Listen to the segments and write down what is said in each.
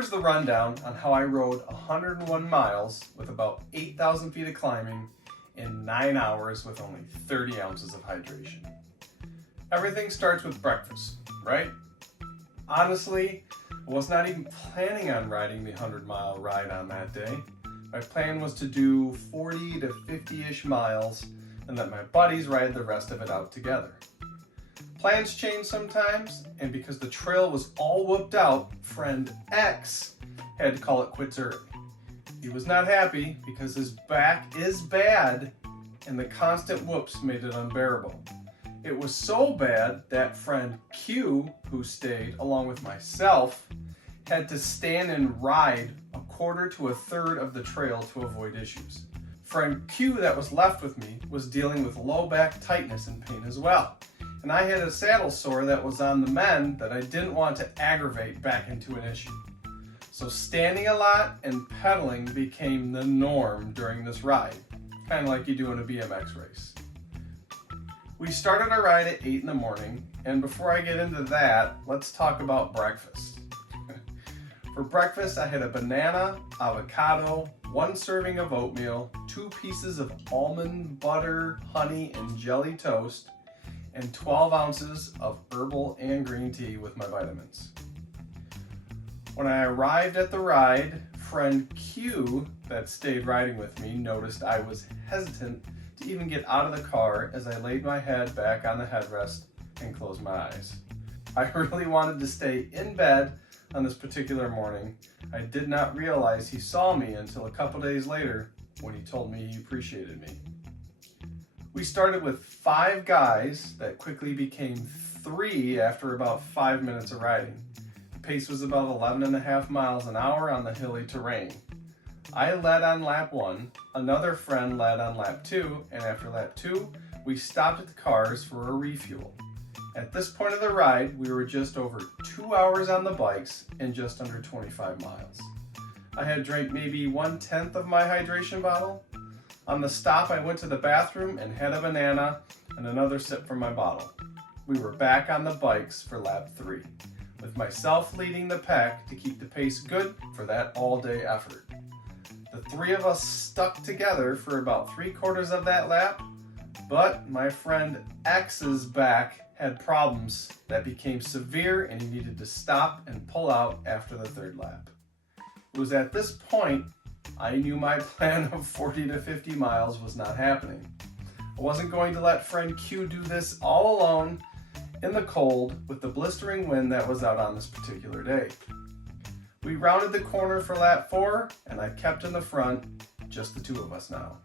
Here's the rundown on how I rode 101 miles with about 8,000 feet of climbing in 9 hours with only 30 ounces of hydration. Everything starts with breakfast, right? Honestly, I was not even planning on riding the 100-mile ride on that day. My plan was to do 40 to 50-ish miles and let my buddies ride the rest of it out together. Plans change sometimes, and because the trail was all whooped out, friend X had to call it quits early. He was not happy because his back is bad and the constant whoops made it unbearable. It was so bad that friend Q, who stayed along with myself, had to stand and ride a quarter to a third of the trail to avoid issues. Friend Q that was left with me was dealing with low back tightness and pain as well. And I had a saddle sore that was on the mend that I didn't want to aggravate back into an issue. So standing a lot and pedaling became the norm during this ride, kind of like you do in a BMX race. We started our ride at 8 in the morning, and before I get into that, let's talk about breakfast. For breakfast, I had a banana, avocado, 1 serving of oatmeal, 2 pieces of almond butter, honey, and jelly toast, and 12 ounces of herbal and green tea with my vitamins. When I arrived at the ride, friend Q that stayed riding with me noticed I was hesitant to even get out of the car as I laid my head back on the headrest and closed my eyes. I really wanted to stay in bed on this particular morning. I did not realize he saw me until a couple days later when he told me he appreciated me. We started with 5 guys that quickly became 3 after about 5 minutes of riding. The pace was about 11.5 miles an hour on the hilly terrain. I led on lap 1, another friend led on lap 2, and after lap 2, we stopped at the cars for a refuel. At this point of the ride, we were just over 2 hours on the bikes and just under 25 miles. I had drank maybe 1/10 of my hydration bottle. On the stop, I went to the bathroom and had a banana and another sip from my bottle. We were back on the bikes for lap 3, with myself leading the pack to keep the pace good for that all-day effort. The 3 of us stuck together for about 3/4 of that lap, but my friend X's back had problems that became severe and he needed to stop and pull out after the 3rd lap. It was at this point I knew my plan of 40 to 50 miles was not happening. I wasn't going to let friend Q do this all alone in the cold with the blistering wind that was out on this particular day. We rounded the corner for lap 4 and I kept in the front, just the 2 of us now.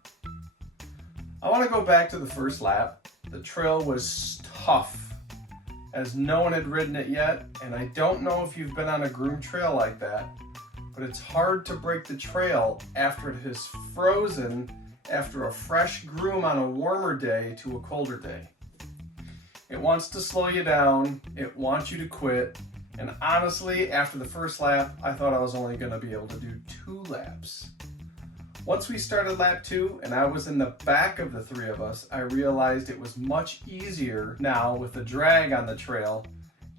I want to go back to the first lap. The trail was tough as no one had ridden it yet, and I don't know if you've been on a groomed trail like that, but it's hard to break the trail after it has frozen after a fresh groom on a warmer day to a colder day. It wants to slow you down, it wants you to quit, and honestly, after the first lap, I thought I was only going to be able to do 2 laps. Once we started lap 2 and I was in the back of the 3 of us, I realized it was much easier now with the drag on the trail,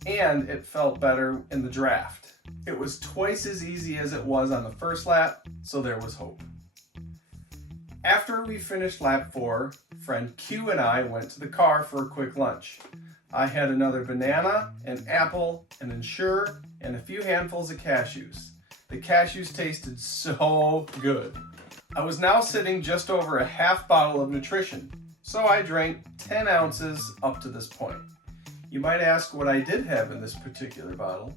and it felt better in the draft. It was twice as easy as it was on the first lap, so there was hope. After we finished lap 4, friend Q and I went to the car for a quick lunch. I had another banana, an apple, an Ensure, and a few handfuls of cashews. The cashews tasted so good. I was now sitting just over a half bottle of nutrition, so I drank 10 ounces up to this point. You might ask what I did have in this particular bottle.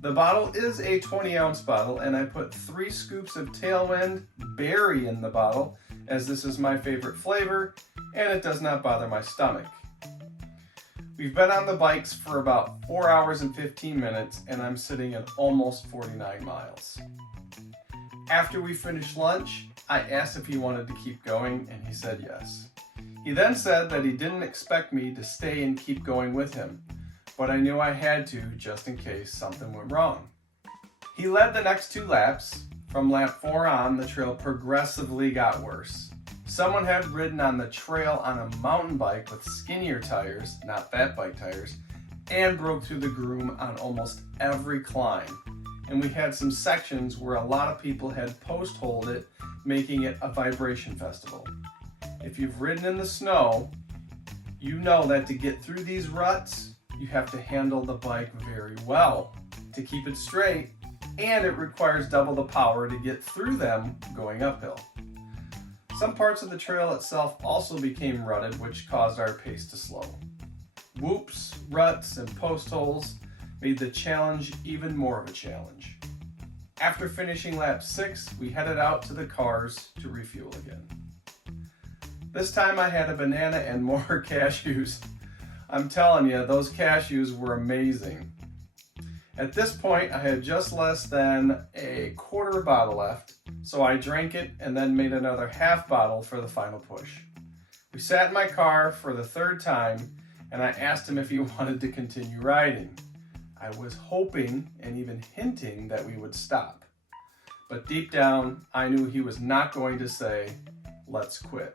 The bottle is a 20-ounce bottle, and I put 3 scoops of Tailwind berry in the bottle, as this is my favorite flavor, and it does not bother my stomach. We've been on the bikes for about 4 hours and 15 minutes, and I'm sitting at almost 49 miles. After we finished lunch, I asked if he wanted to keep going, and he said yes. He then said that he didn't expect me to stay and keep going with him, but I knew I had to just in case something went wrong. He led the next 2 laps. From lap 4 on, the trail progressively got worse. Someone had ridden on the trail on a mountain bike with skinnier tires, not fat bike tires, and broke through the groom on almost every climb. and we had some sections where a lot of people had post-holed it, making it a vibration festival. If you've ridden in the snow, you know that to get through these ruts, you have to handle the bike very well to keep it straight, and it requires double the power to get through them going uphill. Some parts of the trail itself also became rutted, which caused our pace to slow. Whoops, ruts, and post holes made the challenge even more of a challenge. After finishing lap 6, we headed out to the cars to refuel again. This time I had a banana and more cashews. I'm telling you, those cashews were amazing. At this point, I had just less than a quarter bottle left, so I drank it and then made another half bottle for the final push. We sat in my car for the 3rd time, and I asked him if he wanted to continue riding. I was hoping and even hinting that we would stop. But deep down, I knew he was not going to say, "Let's quit."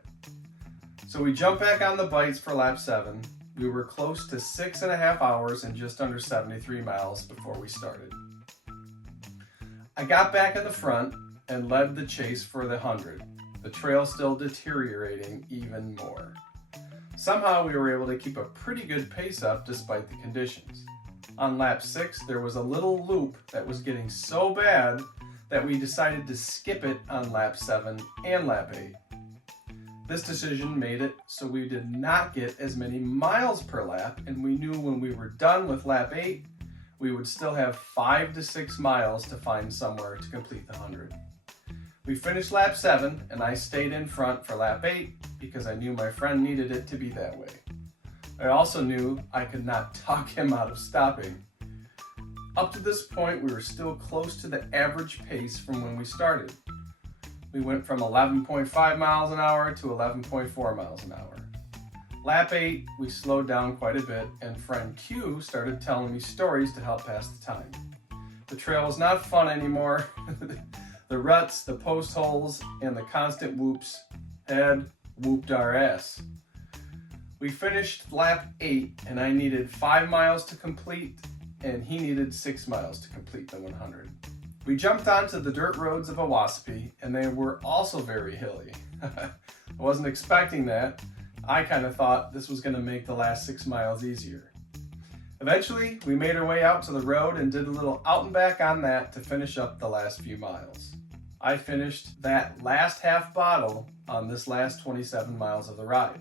So we jumped back on the bikes for lap 7. We were close to 6.5 hours and just under 73 miles before we started. I got back in the front and led the chase for the 100, the trail still deteriorating even more. Somehow we were able to keep a pretty good pace up despite the conditions. On lap 6, there was a little loop that was getting so bad that we decided to skip it on lap 7 and lap 8. This decision made it so we did not get as many miles per lap, and we knew when we were done with lap 8, we would still have 5 to 6 miles to find somewhere to complete the 100. We finished lap 7, and I stayed in front for lap 8 because I knew my friend needed it to be that way. I also knew I could not talk him out of stopping. Up to this point, we were still close to the average pace from when we started. We went from 11.5 miles an hour to 11.4 miles an hour. Lap 8, we slowed down quite a bit, and friend Q started telling me stories to help pass the time. The trail was not fun anymore. The ruts, the post holes, and the constant whoops had whooped our ass. We finished lap 8, and I needed 5 miles to complete, and he needed 6 miles to complete the 100. We jumped onto the dirt roads of Owaspee, and they were also very hilly. I wasn't expecting that. I kind of thought this was going to make the last 6 miles easier. Eventually, we made our way out to the road and did a little out and back on that to finish up the last few miles. I finished that last half bottle on this last 27 miles of the ride.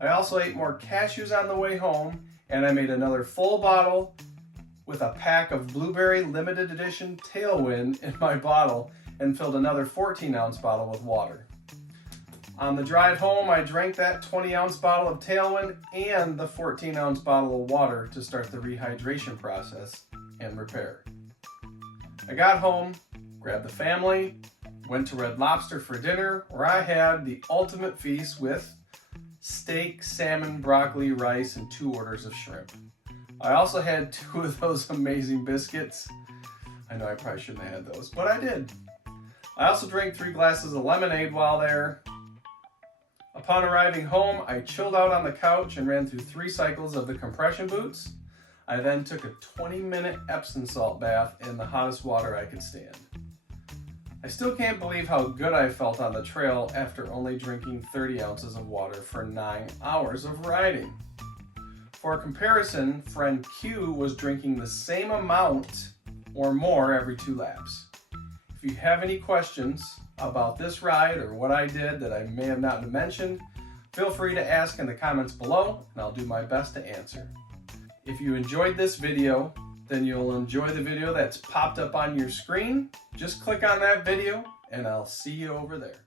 I also ate more cashews on the way home, and I made another full bottle with a pack of blueberry limited edition Tailwind in my bottle and filled another 14-ounce bottle with water. On the drive home, I drank that 20-ounce bottle of Tailwind and the 14-ounce bottle of water to start the rehydration process and repair. I got home, grabbed the family, went to Red Lobster for dinner, where I had the ultimate feast with steak, salmon, broccoli, rice, and 2 orders of shrimp. I also had 2 of those amazing biscuits. I know I probably shouldn't have had those, but I did. I also drank 3 glasses of lemonade while there. Upon arriving home, I chilled out on the couch and ran through 3 cycles of the compression boots. I then took a 20-minute Epsom salt bath in the hottest water I could stand. I still can't believe how good I felt on the trail after only drinking 30 ounces of water for 9 hours of riding. For comparison, friend Q was drinking the same amount or more every 2 laps. If you have any questions about this ride or what I did that I may have not mentioned, feel free to ask in the comments below, and I'll do my best to answer. If you enjoyed this video, then you'll enjoy the video that's popped up on your screen. Just click on that video, and I'll see you over there.